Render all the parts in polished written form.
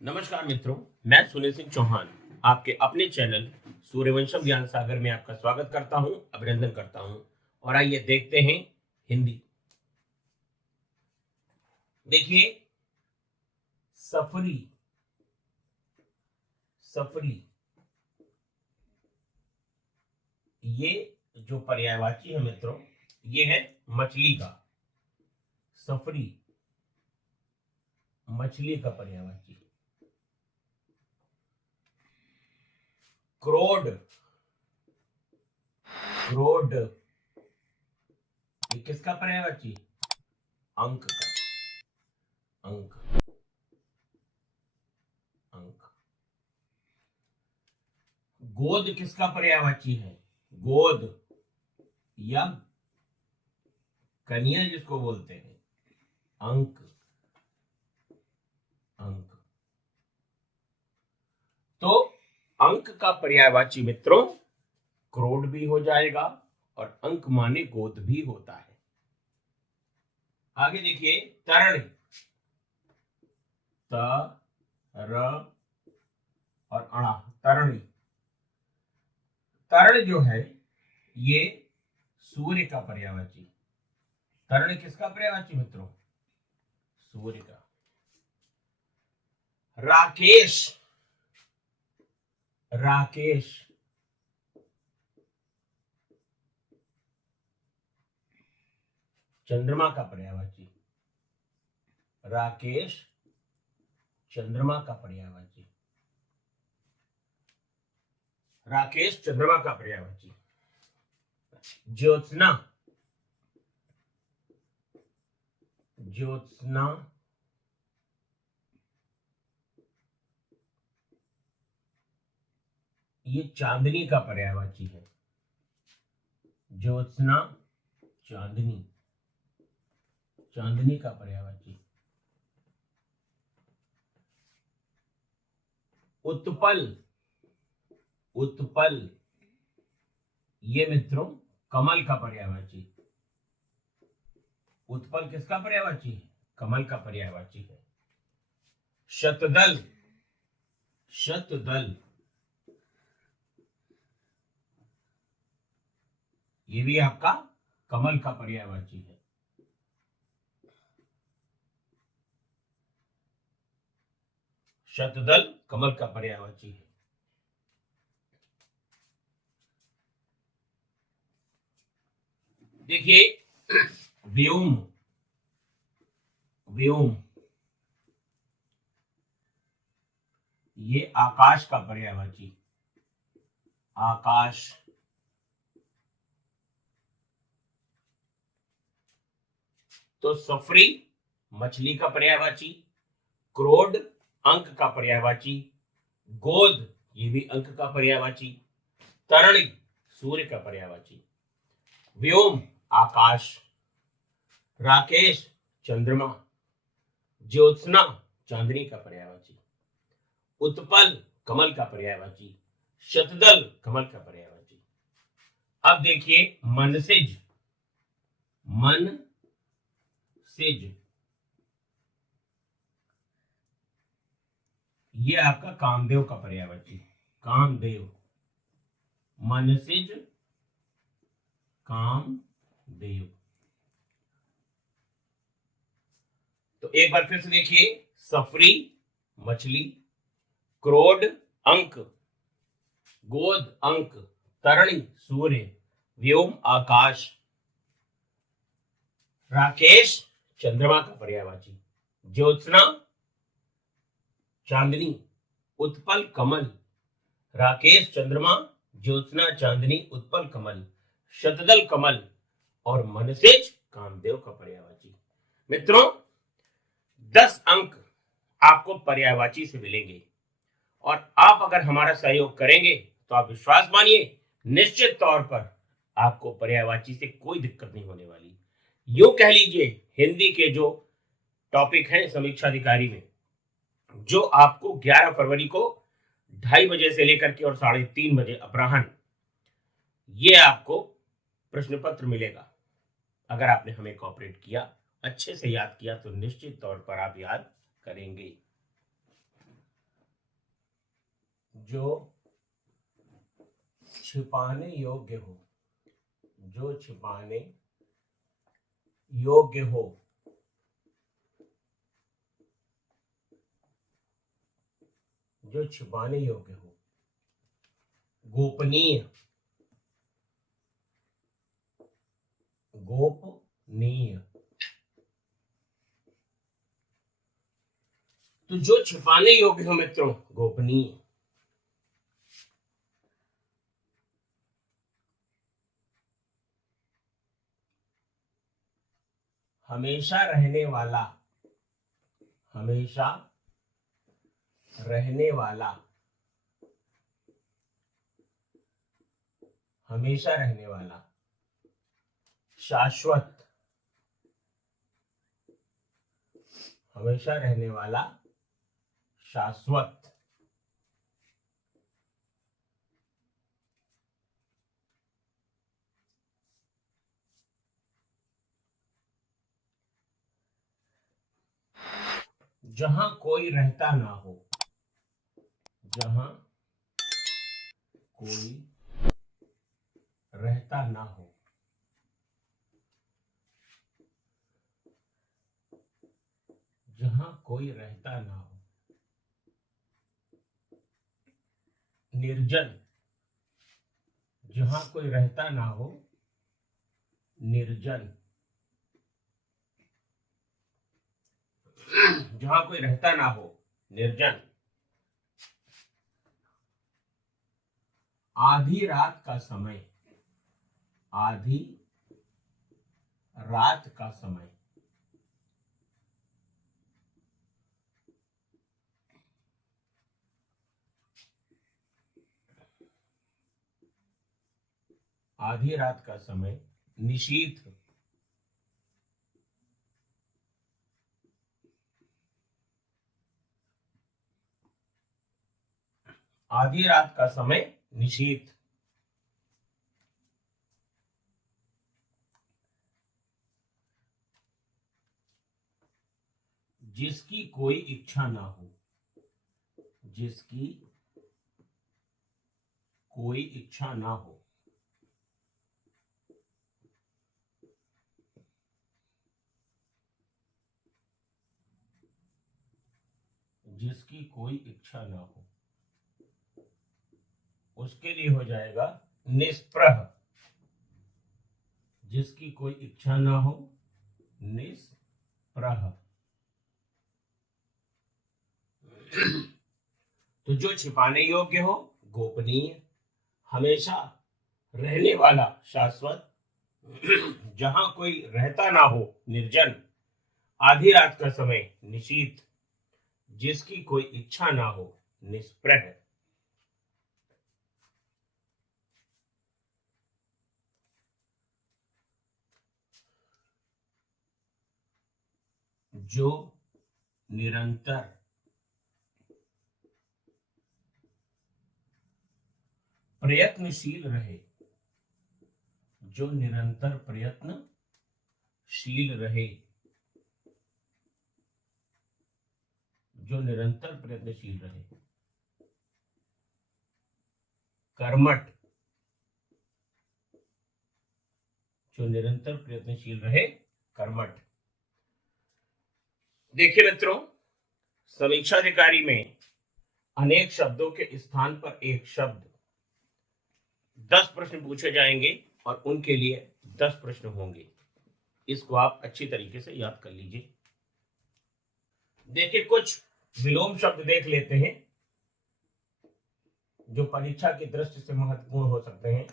नमस्कार मित्रों, मैं सुनील सिंह चौहान आपके अपने चैनल सूर्यवंशम ज्ञान सागर में आपका स्वागत करता हूं, अभिनंदन करता हूं। और आइए देखते हैं हिंदी। देखिए, सफरी। सफरी ये जो पर्यायवाची है मित्रों, ये है मछली का। सफरी मछली का पर्यायवाची। क्रोड। क्रोड ये किसका पर्यायवाची? अंक का। अंक। अंक। गोद किसका पर्यायवाची है? गोद या कन्या जिसको बोलते हैं, अंक। अंक। तो अंक का पर्यायवाची मित्रों क्रोड भी हो जाएगा और अंक माने गोद भी होता है। आगे देखिए, तरण। त र और अणा, तरणी। तरण जो है ये सूर्य का पर्यायवाची। तरण किसका पर्यायवाची मित्रों? सूर्य का। राकेश। राकेश चंद्रमा का पर्यायवाची। राकेश चंद्रमा का पर्यायवाची। राकेश चंद्रमा का पर्यायवाची। ज्योत्सना। ज्योत्सना ये चांदनी का पर्यायवाची है। ज्योत्सना चांदनी। चांदनी का पर्यायवाची। उत्पल। उत्पल ये मित्रों कमल का पर्यायवाची। उत्पल किसका पर्यायवाची है? कमल का पर्यायवाची है। शतदल। शतदल ये भी आपका कमल का पर्यायवाची है। शतदल कमल का पर्यायवाची है। देखिए, व्योम। व्योम ये आकाश का पर्यायवाची। आकाश। तो सफरी मछली का पर्यायवाची, क्रोड अंक का पर्यायवाची, गोद ये भी अंक का पर्यायवाची, तरणी सूर्य का पर्यायवाची, व्योम आकाश, राकेश चंद्रमा, ज्योत्सना चांदनी का पर्यायवाची, उत्पल कमल का पर्यायवाची, शतदल कमल का पर्यायवाची। अब देखिए, मनसिज। मन सिज ये आपका कामदेव का पर्यायवाची। कामदेव। मनसिज कामदेव। तो एक बार फिर से देखिए, सफरी मछली, क्रोड अंक, गोद अंक, तरणी सूर्य, व्योम आकाश, राकेश चंद्रमा का पर्यायवाची, ज्योत्सना चांदनी, उत्पल कमल, राकेश चंद्रमा, ज्योत्सना चांदनी, उत्पल कमल, शतदल कमल और मनसेज कामदेव का पर्यायवाची। मित्रों 10 अंक आपको पर्यायवाची से मिलेंगे और आप अगर हमारा सहयोग करेंगे तो आप विश्वास मानिए, निश्चित तौर पर आपको पर्यायवाची से कोई दिक्कत नहीं होने वाली। यूं कह लीजिए, हिंदी के जो टॉपिक हैं समीक्षा अधिकारी में, जो आपको 11 फरवरी को 2:30 बजे से लेकर के और 3:30 बजे अपराह्न ये आपको प्रश्न पत्र मिलेगा। अगर आपने हमें कोऑपरेट किया, अच्छे से याद किया, तो निश्चित तौर पर आप याद करेंगे। जो छिपाने योग्य हो, जो छिपाने योग्य हो, जो छिपाने योग्य हो, गोपनीय, गोपनीय। तो जो छिपाने योग्य हो मित्रों, गोपनीय। हमेशा रहने वाला, हमेशा रहने वाला, हमेशा रहने वाला, शाश्वत, हमेशा रहने वाला, शाश्वत। जहां कोई रहता ना हो, जहां कोई रहता ना हो, जहां कोई रहता ना हो, निर्जन, जहां कोई रहता ना हो, निर्जन, जहां कोई रहता ना हो, निर्जन। आधी रात का समय, आधी रात का समय, आधी रात का समय, निशीथ, आधी रात का समय, निशीथ। जिसकी कोई इच्छा ना हो, जिसकी कोई इच्छा ना हो, जिसकी कोई इच्छा ना हो, उसके लिए हो जाएगा निष्प्रह। जिसकी कोई इच्छा ना हो, निष्प्रह। तो जो छिपाने योग्य हो, गोपनीय, हमेशा रहने वाला, शाश्वत, जहां कोई रहता ना हो, निर्जन, आधी रात का समय, निशीथ, जिसकी कोई इच्छा ना हो, निष्प्रह। जो निरंतर प्रयत्नशील रहे, जो निरंतर प्रयत्नशील रहे, जो निरंतर प्रयत्नशील रहे, कर्मठ, जो निरंतर प्रयत्नशील रहे, कर्मठ। देखिए मित्रों, समीक्षाधिकारी में अनेक शब्दों के स्थान पर एक शब्द, 10 प्रश्न पूछे जाएंगे और उनके लिए 10 प्रश्न होंगे। इसको आप अच्छी तरीके से याद कर लीजिए। देखिए, कुछ विलोम शब्द देख लेते हैं जो परीक्षा की दृष्टि से महत्वपूर्ण हो सकते हैं।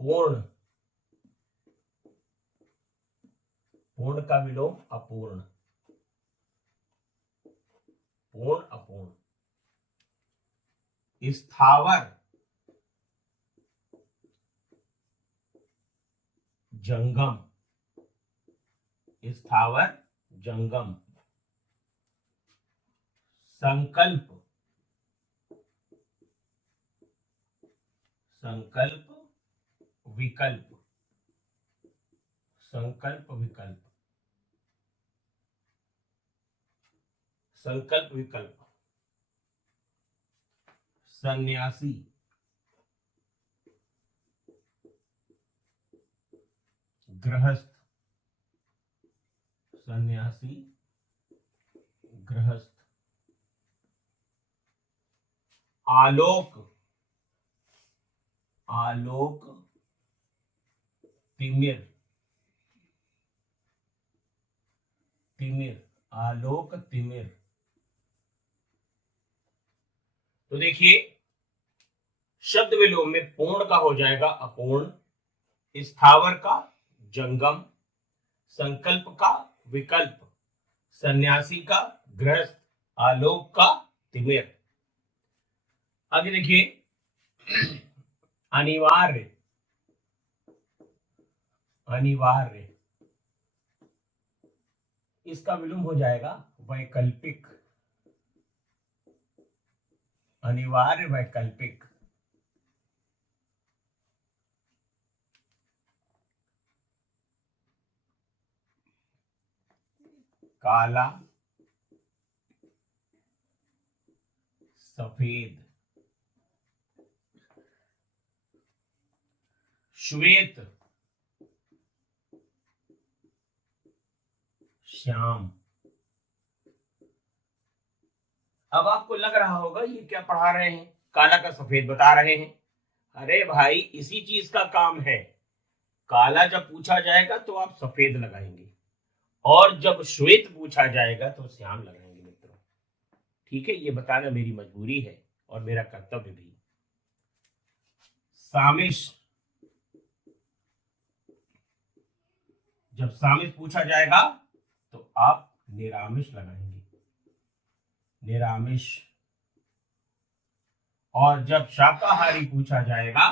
पूर्ण, पूर्ण का विलोम अपूर्ण, पूर्ण अपूर्ण। स्थावर, जंगम, स्थावर, जंगम। संकल्प, संकल्प, विकल्प, संकल्प विकल्प, संकल्प विकल्प, सन्यासी, गृहस्थ, सन्यासी, गृहस्थ, आलोक, आलोक, तिमिर, तिमिर, आलोक तिमिर। तो देखिए शब्द विलोम में पूर्ण का हो जाएगा अपूर्ण, स्थावर का जंगम, संकल्प का विकल्प, सन्यासी का गृहस्थ, आलोक का तिमिर। आगे देखिए अनिवार्य, अनिवार्य, इसका विलोम हो जाएगा वैकल्पिक, अनिवार्य वैकल्पिक। काला, सफेद, श्वेत, श्याम। अब आपको लग रहा होगा ये क्या पढ़ा रहे हैं, काला का सफेद बता रहे हैं। अरे भाई इसी चीज का काम है, काला जब पूछा जाएगा तो आप सफेद लगाएंगे और जब श्वेत पूछा जाएगा तो श्याम लगाएंगे मित्रों। ठीक है, ये बताना मेरी मजबूरी है और मेरा कर्तव्य भी। सामिश, जब सामिश पूछा जाएगा तो आप निरामिष लगाएंगे, निरामिष। और जब शाकाहारी पूछा जाएगा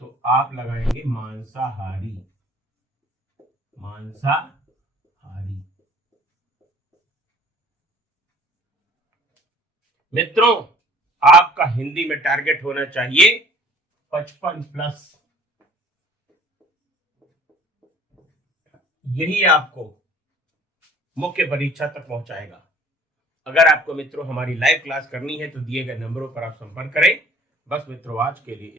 तो आप लगाएंगे मांसाहारी, मांसाहारी। मित्रों आपका हिंदी में टारगेट होना चाहिए 55+। यही आपको मुख्य परीक्षा तक पहुंचाएगा। अगर आपको मित्रों हमारी लाइव क्लास करनी है तो दिए गए नंबरों पर आप संपर्क करें। बस मित्रों आज के लिए